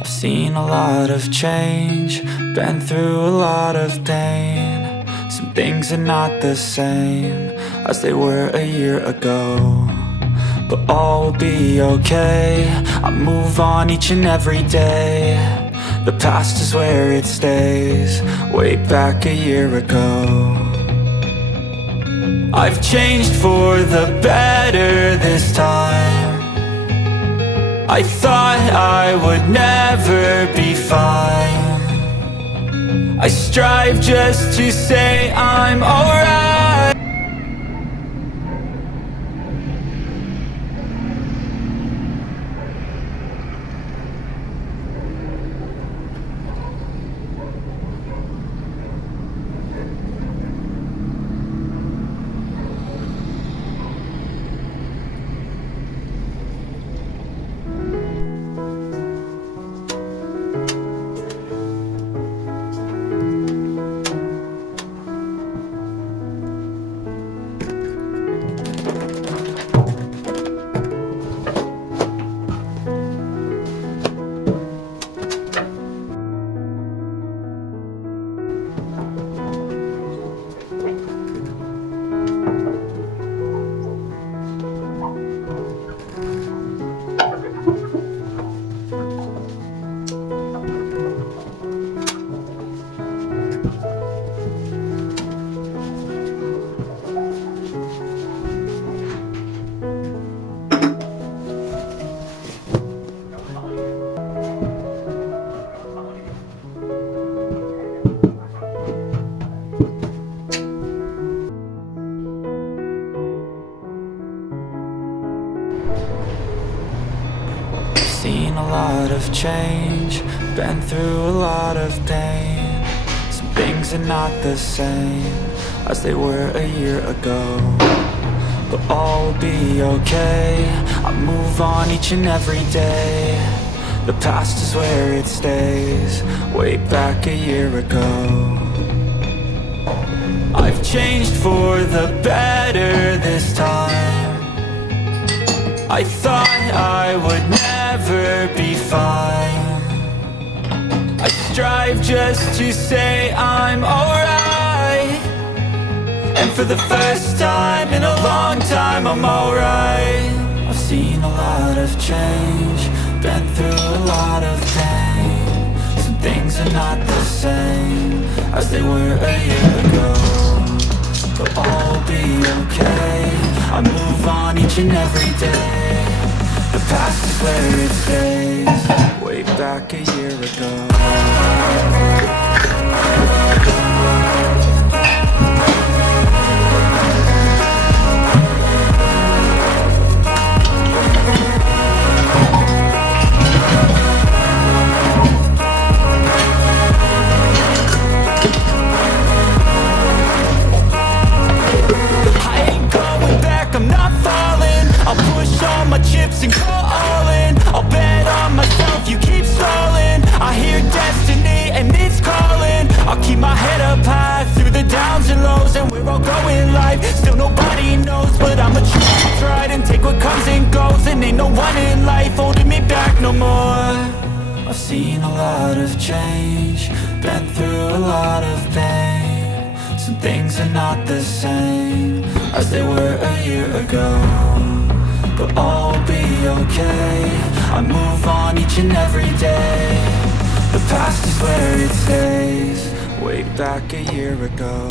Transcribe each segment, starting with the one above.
I've seen a lot of change, been through a lot of pain. Some things are not the same as they were a year ago, but all will be okay. I move on each and every day. The past is where it stays, way back a year ago. I've changed for the better this time. I thought I would never be fine. I strive just to say I'm alright. Seen a lot of change, been through a lot of pain. Some things are not the same as they were a year ago, but all will be okay. I move on each and every day. The past is where it stays, way back a year ago. I've changed for the better this time. I thought I would never be fine. I strive just to say I'm alright. And for the first time in a long time I'm alright. I've seen a lot of change, been through a lot of pain. Some things are not the same as they were a year ago, but all will be okay. I move on each and every day. The past is where it stays, way back a year ago. And go all in, I'll bet on myself, you keep stalling. I hear destiny and it's calling. I'll keep my head up high through the downs and lows. And we're all going life, still nobody knows. But I'ma try and take what comes and goes. And ain't no one in life holding me back no more. I've seen a lot of change, been through a lot of pain. Some things are not the same as they were a year ago, but all will be okay. I move on each and every day. The past is where it stays, way back a year ago.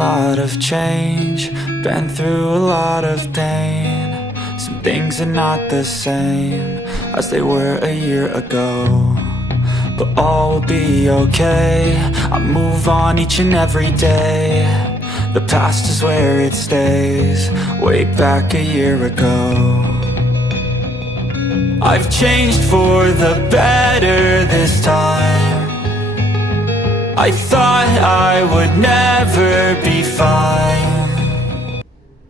lot of change, been through a lot of pain. Some things are not the same as they were a year ago, but all will be okay. I move on each and every day. The past is where it stays, way back a year ago. I've changed for the better this time. I thought I would never be fine,